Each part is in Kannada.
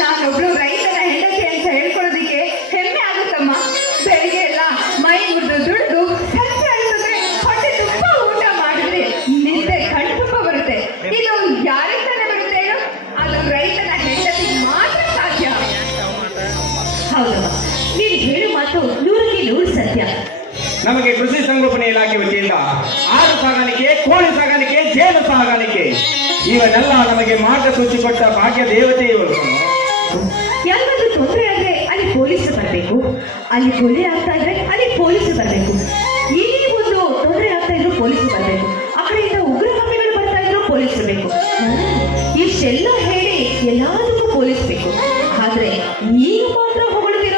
ನಾನೊಬ್ಳು ರೈತನ ಹೆಂಡತಿ ಅಂತ ಹೇಳ್ಕೊಳ್ಳೋದಿಕ್ಕೆ ಹೆಮ್ಮೆ ಆಗುತ್ತಮ್ಮ? ಬೆಳಿಗ್ಗೆ ಎಲ್ಲ ಮೈ ಮುರಿದು ದುಡ್ದು ಸಂಜೆ ಆಗ್ತದೆ ಹೊಟ್ಟೆ ಊಟ ಮಾಡಿದ್ರೆ ನಿದ್ದೆ ತುಂಬಾ ಬರುತ್ತೆ. ಇದು ಯಾರಿಗೆ ತಾನೆ ಬರುತ್ತೆ ಹೇಳು? ಅದು ರೈತನ ಹೆಂಡತಿ ಮಾತ್ರ ಸಾಧ್ಯ. ಹೌದಮ್ಮ. ನೀನು ಹೇಳು ಮಾತು ನೂರಕ್ಕೆ ನೂರು ಸತ್ಯ. ನಮಗೆ ಕೃಷಿ ಸಂಗೋಪನೆ ಇಲಾಖೆ ವತಿಯಿಂದ ಸಾಗಾಣಿಕೆ, ಕೋಳಿ ಸಾಗಾಣಿಕೆ, ಜೇನು ಸಾಗಾಣಿಕೆ. ಇವನ್ನೆಲ್ಲ ನಮಗೆ ಮಾರ್ಗಸೂಚಿ ಕೊಟ್ಟ ಭಾಗ್ಯ ದೇವತೆ ಇವರು ಯಾರಿಗಾದ್ರೂ ತೊಂದರೆ ಆದ್ರೆ ಅಲ್ಲಿ ಪೊಲೀಸ್ ಬರಬೇಕು. ಅಲ್ಲಿ ಕೊಲೆ ಆಗ್ತಾ ಇದ್ರೆ ಅಲ್ಲಿ ಪೊಲೀಸ್ ಬರಬೇಕು. ಏನೇ ಒಂದು ತೊಂದರೆ ಆಗ್ತಾ ಇದ್ರು ಪೊಲೀಸ್ ಬರಬೇಕು. ಆ ಕಡೆಯಿಂದ ಉಗ್ರ ಹಮ್ಮಿಗಳು ಬರ್ತಾ ಇದ್ರು ಪೊಲೀಸ್ ಬೇಕು. ಇಷ್ಟೆಲ್ಲ ಹೇಳಿ ಎಲ್ಲದಕ್ಕೂ ಪೊಲೀಸ್ ಬೇಕು. ಆದ್ರೆ ನೀವು ಮಾತ್ರ ಹೊಗಳ್ತಿರೋದು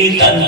你等